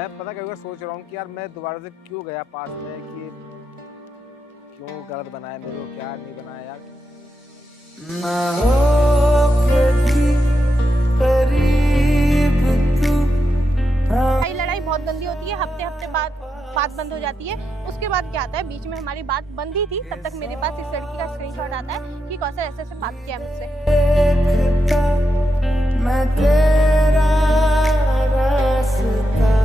मैं पता कई बार सोच रहा हूँ कि यार मैं दोबारा से क्यों गया पास में, कि क्यों गलत बनाया मेरे को, क्या नहीं बनाया यार। ना हो के भी करीब तू। लड़ाई बहुत गंदी होती है, हफ्ते हफ्ते बाद बात बंद हो जाती है। उसके बाद क्या आता है, बीच में हमारी बात बंद ही थी, तब तक मेरे पास इस लड़की का स्क्रीनशॉट आता है कि कौशल ऐसे ऐसे बात किया मुझसे। मैं तेरा रास्ता।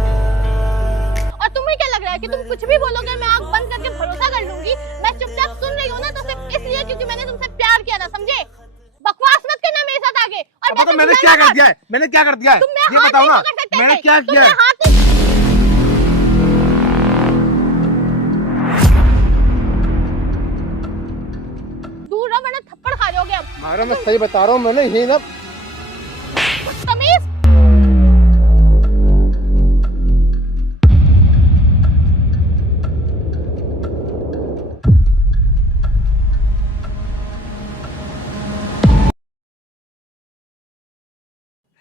और तुम्हें क्या लग रहा है कि तुम कुछ भी बोलोगे मैं आंख बंद करके भरोसा कर लूंगी? मैं चुपचाप सुन रही हूँ ना, तो सिर्फ इसलिए क्योंकि मैंने तुमसे प्यार किया था, समझे? बकवास मत करना मेरे साथ आगे। और तो मैंने क्या कर दिया है? मैंने क्या कर दिया है? ये बताओ ना, मैंने क्या किया है? दूर रहो वरना थप्पड़ खा जाओगे अब। मारा, मैं सही बता रहा हूँ, मैंने ये ना तमीज।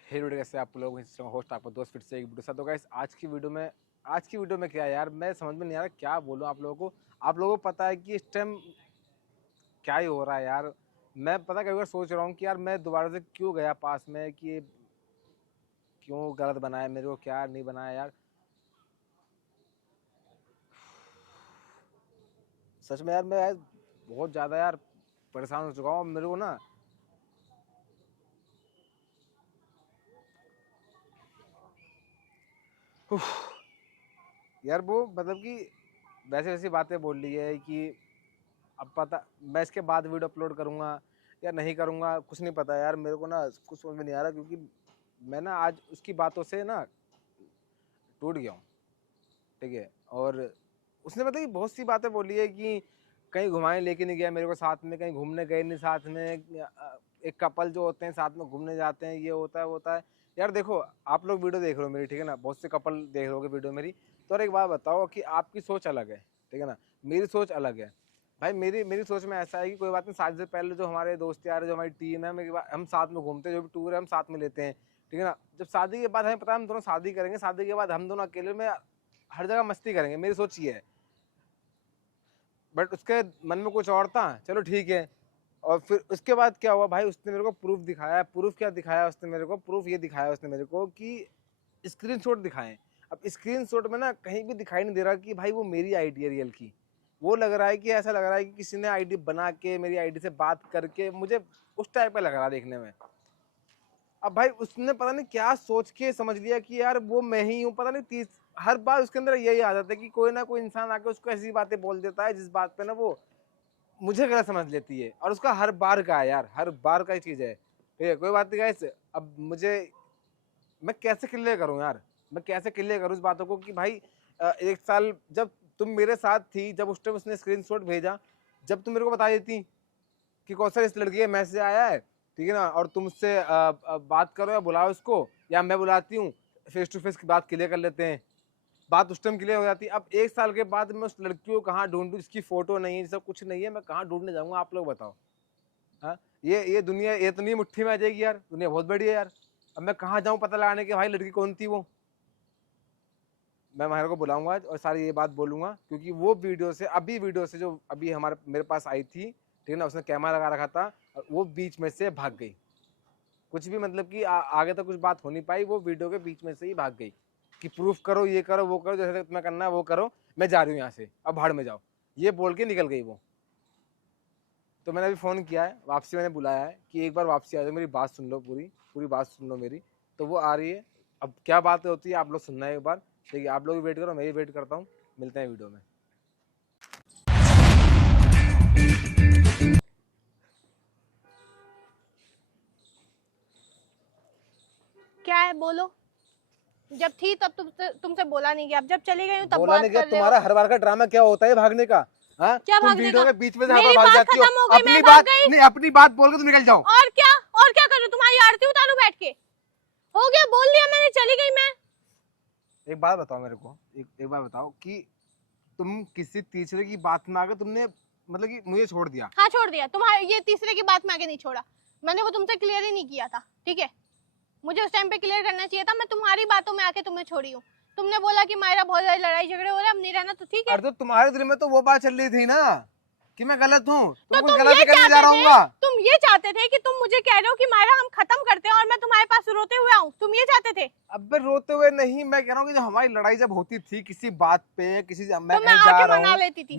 हे वीडियो कैसे आप लोग, होस्ट आपका दोस्त फिर से एक वीडियो साथ। तो गाइस आज की वीडियो में क्या है यार, मैं समझ में नहीं आ रहा क्या बोलूं आप लोगों को। आप लोगों को पता है कि इस टाइम क्या ही हो रहा है यार। मैं पता कई बार सोच रहा हूँ कि यार मैं दोबारा से क्यों गया पास में, कि क्यों गलत बनाया मेरे को, क्या नहीं बनाया यार। सच में यार मैं यार बहुत ज़्यादा यार परेशान हो चुका हूँ मेरे को ना। यार वो मतलब कि वैसे वैसी बातें बोल रही है कि अब पता मैं इसके बाद वीडियो अपलोड करूँगा या नहीं करूँगा, कुछ नहीं पता यार मेरे को ना, कुछ समझ में नहीं आ रहा। क्योंकि मैं ना आज उसकी बातों से ना टूट गया हूँ, ठीक है। और उसने मतलब कि बहुत सी बातें बोली है कि कहीं घुमाने लेके नहीं गया मेरे को साथ में, कहीं घूमने गए नहीं साथ में। एक कपल जो होते हैं साथ में घूमने जाते हैं, ये होता है वो होता है। यार देखो आप लोग वीडियो देख रहे हो मेरी, ठीक है ना, बहुत से कपल देख रहे हो वीडियो मेरी। तो और एक बात बताओ कि आपकी सोच अलग है, ठीक है ना, मेरी सोच अलग है। भाई मेरी सोच में ऐसा है कि कोई बात नहीं, शादी से पहले जो हमारे दोस्त यार, जो हमारी टीम है, हम साथ में घूमते हैं, जो भी टूर है हम साथ में लेते हैं, ठीक है ना। जब शादी के बाद हमें पता है हम दोनों शादी करेंगे, शादी के बाद हम दोनों अकेले में हर जगह मस्ती करेंगे, मेरी सोच ये है। बट उसके मन में कुछ और था, चलो ठीक है। और फिर उसके बाद क्या हुआ भाई, उसने मेरे को प्रूफ दिखाया। प्रूफ क्या दिखाया उसने मेरे को? प्रूफ ये दिखाया उसने मेरे को कि स्क्रीनशॉट दिखाए। अब स्क्रीनशॉट में ना कहीं भी दिखाई नहीं दे रहा कि भाई वो मेरी आईडी है रियल की। वो लग रहा है कि ऐसा लग रहा है कि किसी ने आईडी बना के मेरी आईडी से बात करके, मुझे उस टाइप का लग रहा देखने में। अब भाई उसने पता नहीं क्या सोच के समझ लिया कि यार वो मैं ही हूँ। पता नहीं हर बार उसके अंदर यही आदत है कि कोई ना कोई इंसान आके उसको ऐसी बातें बोल देता है जिस बात पे ना वो मुझे गलत समझ लेती है। और उसका हर बार का है यार, हर बार का ही चीज है, ठीक है। कोई बात नहीं गाइस, अब मैं कैसे क्लियर करूं यार, मैं कैसे क्लियर करूं इस बातों को कि भाई एक साल जब तुम मेरे साथ थी, जब उस टाइम उसने स्क्रीनशॉट भेजा, जब तुम मेरे को बता देती कि कौशल इस लड़की का मैसेज आया है, ठीक है ना, और तुम उससे बात करो या बुलाओ उसको, या मैं बुलाती हूँ, फेस टू फेस की बात क्लियर कर लेते हैं, बात उस टाइम क्लियर हो जाती है। अब एक साल के बाद मैं उस लड़की को कहाँ ढूंढूं, इसकी फोटो नहीं है, सब कुछ नहीं है, मैं कहाँ ढूंढने जाऊंगा आप लोग बताओ। हाँ, ये दुनिया ये तो नहीं मुट्ठी में आ जाएगी यार, दुनिया बहुत बड़ी है यार। अब मैं कहाँ जाऊँ पता लगाने के भाई लड़की कौन थी वो। मैं माहिर को बुलाऊंगा और सारी ये बात बोलूंगा, क्योंकि वो वीडियो से जो अभी मेरे पास आई थी, ठीक है ना, उसने कैमरा लगा रखा था और वो बीच में से भाग गई। कुछ भी मतलब कि आगे तक कुछ बात हो नहीं पाई, वो वीडियो के बीच में से ही भाग गई कि प्रूफ करो, ये करो, वो करो, जैसे तुम्हें करना है वो करो, मैं जा रही हूँ यहाँ से, अब भाड़ में जाओ, ये बोल के निकल गई वो। तो मैंने अभी फ़ोन किया है, वापसी मैंने बुलाया है कि एक बार वापसी आ जाओ, मेरी बात सुन लो, पूरी बात सुन लो मेरी। तो वो आ रही है। अब क्या बात होती है आप लोग सुनना है एक बार, ठीक है। आप लोग भी वेट करो, मैं भी वेट करता हूँ, मिलते हैं वीडियो में। क्या है बोलो? जब थी तब तुमसे बोला नहीं गया, अब जब चली गई हूँ तब बोला नहीं गया। तुम्हारा हर बार का ड्रामा क्या होता है भागने का? हाँ, क्या तुम भागने वीडियो का? के बीच में से मेरी भाग बात जाती हो। खत्म हो गई, अपनी मैं बात भाग गई। नहीं, अपनी बात बोल के तुम निकल जाओ। और क्या करूँ? तुम्हारी आरती उतारूं बैठ के? हो गया, बोल दिया मैंने, चली गई मैं। एक बात बताओ मेरे को, एक बात बताओ कि तुम किसी तीसरे की बात में आकर तुमने मतलब कि मुझे छोड़ दिया। हाँ छोड़ दिया, तुम्हारे ये तीसरे की बात में आगे नहीं छोड़ा। मैंने वो तुमसे क्लियर ही नहीं किया था, ठीक है। मुझे उस टाइम पे क्लियर करना चाहिए था, मैं तुम्हारी बातों में आके तुम्हें छोड़ी हूँ। तुमने बोला कि मायरा बहुत सारी लड़ाई झगड़े हो रहे हैं, अब नहीं रहना तो ठीक है। अरे तो तुम्हारे दिल में तो वो बात चल रही थी ना कि मैं गलत हूँ, तो तुम कुछ तुम गलत ये ही करने जा चाहते रहा हूँ। तुम ये चाहते थे कि तुम मुझे कह रहे हो कि मायरा हम खत्म करते हैं और मैं तुम्हारे पास रोते हुए आऊं, तुम ये चाहते थे? अब रोते हुए नहीं, मैं कह रहा हूँ कि जब हमारी लड़ाई जब होती थी किसी बात पे, किसी मैं तो मैं कहीं जा आके रहा मना हूँ, लेती थी।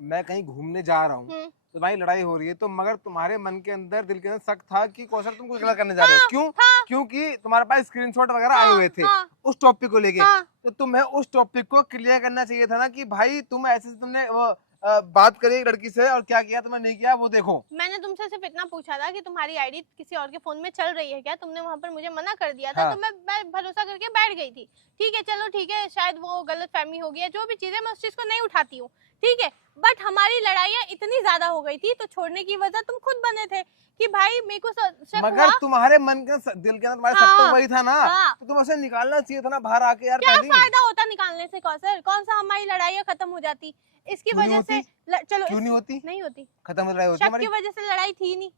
मैं कहीं घूमने जा रहा हूँ, तो भाई लड़ाई हो रही है, तो मगर तुम्हारे मन के अंदर, दिल के अंदर शक था कि कौशल तुम कुछ गलत करने जा रहे हो। क्यों? क्योंकि तुम्हारे पास स्क्रीनशॉट वगैरह आए हुए थे उस टॉपिक को लेके, तो तुम्हें उस टॉपिक को क्लियर करना चाहिए था ना कि भाई तुम ऐसे तुमने वो बात करी एक लड़की से और क्या किया तुमने नहीं किया वो देखो। मैंने तुमसे सिर्फ इतना पूछा था कि तुम्हारी आईडी किसी और के फोन में चल रही है क्या, तुमने वहां पर मुझे मना कर दिया था। हाँ। तो मैं भरोसा करके बैठ गई थी। ठीक है, चलो ठीक है, शायद वो गलत फहमी हो गया, जो भी चीजें मैं उस चीज को नहीं उठाती हूँ, ठीक है। बट हमारी लड़ाइयाँ इतनी ज्यादा हो गई थी, तो छोड़ने की वजह तुम खुद बने थे कि भाई मेरे को शक मगर हुआ। तुम्हारे मन के दिल के अंदर तुम्हारे शक तो वही था ना, तो तुम उसे निकालना चाहिए था ना बाहर आके यार। क्या फायदा होता निकालने से कौशल? कौन सा हमारी लड़ाइयाँ खत्म हो जाती इसकी वजह से? चलो क्यों नहीं होती? नहीं होती, खत्म लड़ाई होती शक हमारी। की वजह से लड़ाई थी नहीं।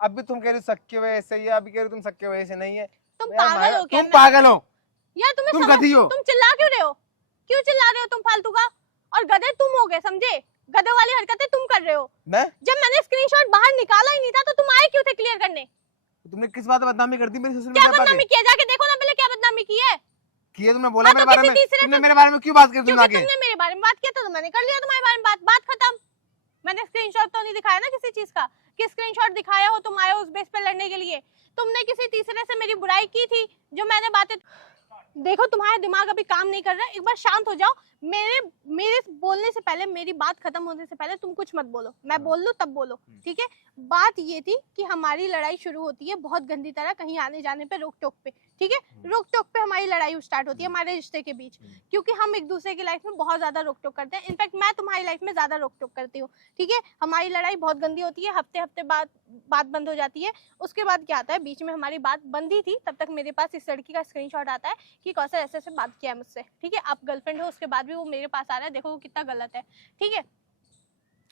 अब भी तुम कह रही हो शक की वजह से, या अभी कह रही हो तुम शक की वजह से नहीं है? तुम यार पागल हो क्या? तुम पागल हो यार तुम्हें तुम गधी हो। तुम चिल्ला क्यों रहे हो? क्यों चिल्ला रहे हो तुम फालतू का? और गधे तुम हो गए, समझे? गधे वाली हरकतें तुम कर रहे हो। मैं? जब मैंने स्क्रीनशॉट बाहर निकाला ही नहीं था तो तुम आए क्यों थे क्लियर करने? तुमने किस बात पे बदनामी कर दी मेरी सोशल क्या मीडिया पे? बदनामी किया? जाके देखो ना पहले क्या बदनामी की है। किए तुमने बोला मेरे तो बारे किसी में, तीसरे तुमने से- मेरे बारे में क्यों बात कर दी क्योंकि आगे? तुमने मेरे बारे में बात किया था तो मैंने कर लिया तुम्हारे बारे में बात खत्म। मैंने स्क्रीनशॉट तो नहीं दिखाया ना किसी चीज का कि स्क्रीनशॉट दिखाया हो तुम आए हो उस बेस पे लड़ने के लिए। तुमने किसी तीसरे से मेरी बुराई की थी, जो मैंने बातें। देखो तुम्हारा दिमाग अभी काम नहीं कर रहा है, एक बार शांत हो जाओ। मेरे बोलने से पहले, मेरी बात खत्म होने से पहले तुम कुछ मत बोलो, मैं बोल लूं तब बोलो, ठीक है। बात ये थी कि हमारी लड़ाई शुरू होती है बहुत गंदी तरह कहीं आने जाने पे, रोक टोक पे, ठीक है। रोक टोक पे हमारी लड़ाई स्टार्ट होती है हमारे रिश्ते के बीच, क्योंकि हम एक दूसरे की लाइफ में बहुत ज्यादा रोक टोक करते हैं। इनफैक्ट मैं तुम्हारी लाइफ में ज्यादा रोक टोक करती हूँ, ठीक है। हमारी लड़ाई बहुत गंदी होती है, हफ्ते हफ्ते बाद बात बंद हो जाती है। उसके बाद क्या आता है, बीच में हमारी बात बंदी थी तब तक मेरे पास इस लड़की का स्क्रीनशॉट आता है कि कौशल ऐसे ऐसे बात किया है मुझसे, ठीक है। आप गर्लफ्रेंड हो, उसके बाद भी वो मेरे पास आ रहा है, देखो वो कितना गलत है, ठीक है।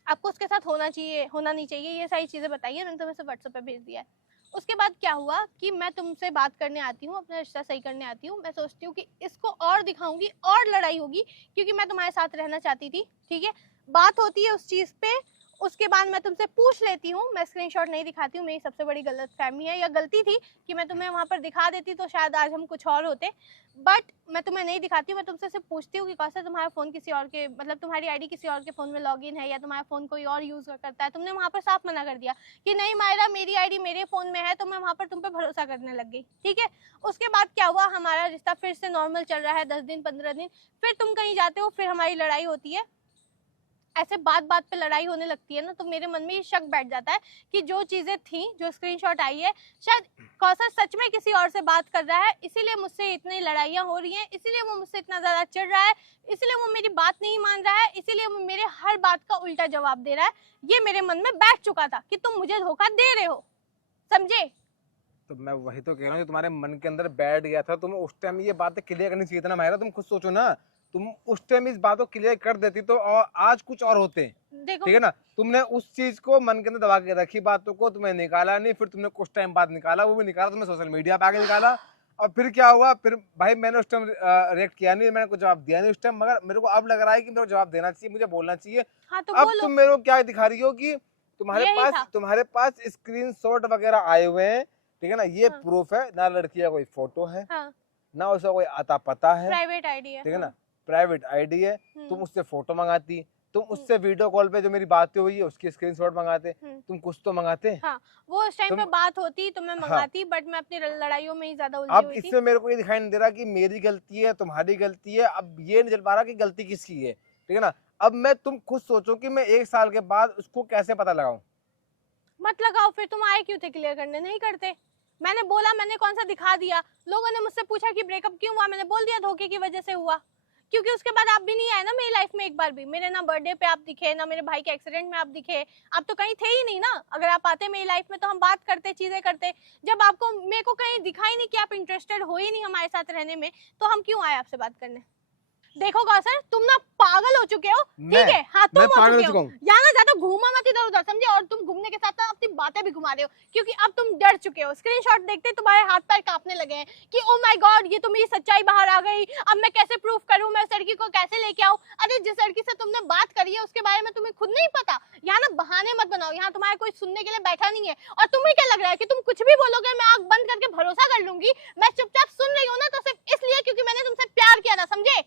आपको उसके साथ होना चाहिए, होना नहीं चाहिए, ये सारी चीजें बताइए, मैंने तुम्हें व्हाट्सएप पे भेज दिया है। उसके बाद क्या हुआ कि मैं तुमसे बात करने आती हूँ, अपना रिश्ता सही करने आती हूँ। मैं सोचती हूँ कि इसको और दिखाऊंगी और लड़ाई होगी, क्योंकि मैं तुम्हारे साथ रहना चाहती थी, ठीक है। बात होती है उस चीज पे, उसके बाद मैं तुमसे पूछ लेती हूँ, मैं स्क्रीनशॉट नहीं दिखाती हूँ, मेरी सबसे बड़ी गलतफहमी है या गलती थी कि मैं तुम्हें वहां पर दिखा देती तो शायद आज हम कुछ और होते। बट मैं तुम्हें नहीं दिखाती हूँ, मैं तुमसे सिर्फ पूछती हूँ कि कौशल तुम्हारा फोन किसी और के, मतलब तुम्हारी आईडी किसी और के फोन में लॉगिन है या तुम्हारा फोन कोई और यूज करता है। तुमने वहां पर साफ मना कर दिया कि नहीं मायरा मेरी आईडी मेरे फोन में है, तो मैं वहां पर तुम पे भरोसा करने लग गई, ठीक है। उसके बाद क्या हुआ, हमारा रिश्ता फिर से नॉर्मल चल रहा है, 10 दिन 15 दिन, फिर तुम कहीं जाते हो, फिर हमारी लड़ाई होती है। ऐसे बात बात पे लड़ाई होने लगती है ना, तो मेरे मन में ये शक बैठ जाता है कि जो चीजें थी, जो स्क्रीनशॉट आई है, शायद कौशल सच में किसी और से बात कर रहा है, इसीलिए मुझसे इतनी लड़ाइयाँ हो रही हैं, इसीलिए वो मुझसे इतना ज्यादा चिढ़ रहा है, इसीलिए वो मेरी बात नहीं मान रहा है, इसीलिए वो मेरे हर बात का उल्टा जवाब दे रहा है। ये मेरे मन में बैठ चुका था कि तुम मुझे धोखा दे रहे हो, समझे? तो मैं वही तो कह रहा हूँ, तुम्हारे मन के अंदर बैठ गया था, तुम उस टाइम ये बातें क्लियर करनी चाहिए था ना मायरा। तुम खुद सोचो ना, तुम उस टाइम इस बात को क्लियर कर देती तो और आज कुछ और होते, देखो ठीक है ना। तुमने उस चीज को मन के अंदर दबा के रखी बातों को, तुम्हें निकाला नहीं, फिर तुमने कुछ टाइम बाद निकाला, वो भी निकाला तुमने सोशल मीडिया पे आके निकाला। और फिर क्या हुआ, फिर भाई मैंने उस टाइम रिएक्ट किया नहीं, मैंने कुछ जवाब दिया नहीं उस टाइम, मगर मेरे को अब लग रहा है कि मेरे को जवाब देना चाहिए, मुझे बोलना चाहिए। हाँ तो अब बोलो। तुम मेरे को क्या दिखा रही हो कि यही था। तुम्हारे पास स्क्रीनशॉट वगैरह आए हुए हैं, ठीक है ना। ये हाँ। प्रूफ है ना, लड़की का कोई फोटो है, हाँ, ना उसका कोई आता पता है, प्राइवेट आईडी है, ठीक है ना, प्राइवेट आईडी है। तुम उससे फोटो मंगाती, तुम उससे वीडियो कॉल पे जो मेरी बातें हुई है उसकी स्क्रीनशॉट मंगाते, तुम कुछ तो मंगाते। हाँ, वो उस टाइम पे बात होती तो मैं मंगाती, बट मैं अपनी लड़ाइयों में ही ज्यादा उलझी अब हुई थी। इसमें मेरे को ये दिखाई नहीं दे रहा कि मेरी गलती है तुम्हारी गलती है, अब ये नहीं चल पा रहा कि गलती किसकी है, ठीक है ना। अब मैं, तुम खुद सोचो कि मैं 1 साल के बाद उसको कैसे पता लगाऊं। मत लगाओ, फिर तुम आए क्यों थे क्लियर करने? नहीं करते। मैंने बोला, मैंने कौन सा दिखा दिया? लोगों ने मुझसे पूछा कि ब्रेकअप क्यों हुआ, मैंने बोल दिया धोखे की वजह से हुआ, क्योंकि उसके बाद आप भी नहीं आए ना मेरी लाइफ में एक बार भी। मेरे ना बर्थडे पे आप दिखे, ना मेरे भाई के एक्सीडेंट में आप दिखे, आप तो कहीं थे ही नहीं ना। अगर आप आते मेरी लाइफ में तो हम बात करते, चीजें करते। जब आपको, मेरे को कहीं दिखा ही नहीं कि आप इंटरेस्टेड हो ही नहीं हमारे साथ रहने में, तो हम क्यों आए आपसे बात करने? देखो गौसर, तुम ना पागल हो चुके हो, ठीक है? हाँ, तुम मैं हो पागल हो चुके चुका हो। हूँ। यहाँ ना ज्यादा घूमा मत इधर उधर, समझे? और तुम घूमने के साथ साथ अपनी बातें भी घुमा रहे हो, क्योंकि अब तुम डर चुके हो। स्क्रीनशॉट देखते तुम्हारे हाथ पैर कांपने लगे हैं कि ओ माय गॉड, ये तो मेरी सच्चाई बाहर आ गई। अब मैं कैसे प्रूफ करूं, मैं उस लड़की को कैसे लेके आऊं? अरे जिस लड़की से तुमने बात करी है उसके बारे में तुम्हें खुद नहीं पता। यहाँ ना बहाने मत बनाओ, यहाँ तुम्हारा कोई सुनने के लिए बैठा नहीं है। और तुम्हें क्या लग रहा है कि तुम कुछ भी बोलोगे मैं आंख बंद करके भरोसा कर लूंगी? मैं चुपचाप सुन रही हूँ ना, तो सिर्फ इसलिए क्योंकि मैंने तुमसे प्यार किया था, समझे?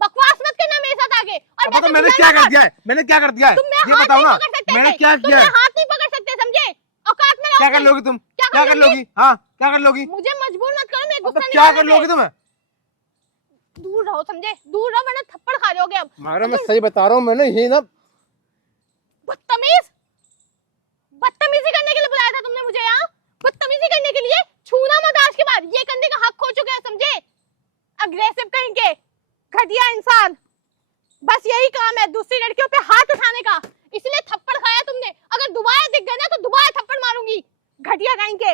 बकवास मत करना मेरे साथ आगे। और अब तो मैंने क्या कर दिया है? मैंने क्या कर दिया है? तुम मेरा ये हाथ बताओ नहीं ना, पकड़ सकते मैंने थे। क्या तुम किया है? मेरा हाथ नहीं पकड़ सकते, समझे? औकात में रहो। क्या कर लोगी तुम? क्या कर लोगी? हाँ, क्या कर लोगी? मुझे मजबूर मत करो, मैं मतलब गुस्सा क्या निकालने कर पे। लोगी तुम? दूर रहो, समझे? दूर रहो वरना थप्पड़ खा जाओगे अब। मारो, मैं सही बता रहा हूँ, मैंने ये ना बदतमीज, बदतमीजी करने के लिए बुलाया था तुमने मुझे यहाँ? बदतमीजी करने के लिए? छूना मत आज के बाद, ये करने का हक खो चुके हैं, समझे? अग्रेसिव कहेंगे, घटिया इंसान। बस यही काम है दूसरी लड़कियों पे हाथ उठाने का, इसलिए थप्पड़ खाया तुमने। अगर दोबारा दिख गए ना तो दोबारा थप्पड़ मारूंगी, घटिया कहेंगे।